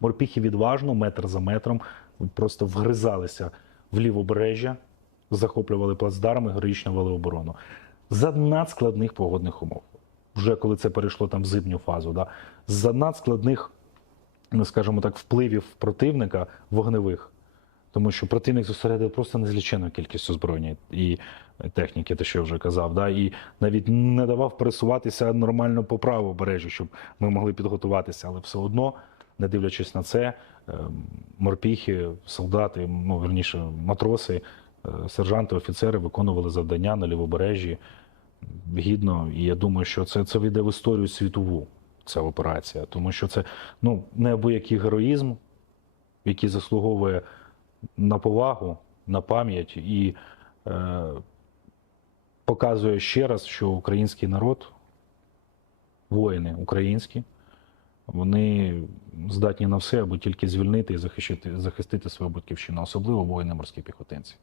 Морпіхи відважно, метр за метром, просто вгризалися в лівобережжя, захоплювали плацдарми, героїчно вели оборону. За надскладних погодних умов. Вже коли це перейшло там в зимню фазу, да, за надскладних, ну скажімо так, впливів противника вогневих. Тому що противник зосередив просто незлічену кількість озброєння і техніки, те, що я вже казав, да, і навіть не давав пересуватися нормально по правобережжю, щоб ми могли підготуватися, але все одно, не дивлячись на це, е, морпіхи, солдати, ну верніше, матроси, е, сержанти, офіцери виконували завдання на лівобережжі гідно. І я думаю, що це, це війде в історію світову, ця операція, тому що це ну, неабиякий героїзм, який заслуговує на повагу, на пам'ять і е, показує ще раз, що український народ, воїни українські, вони здатні на все, аби тільки звільнити і захистити, захистити свою батьківщину, особливо воїни морські піхотинці.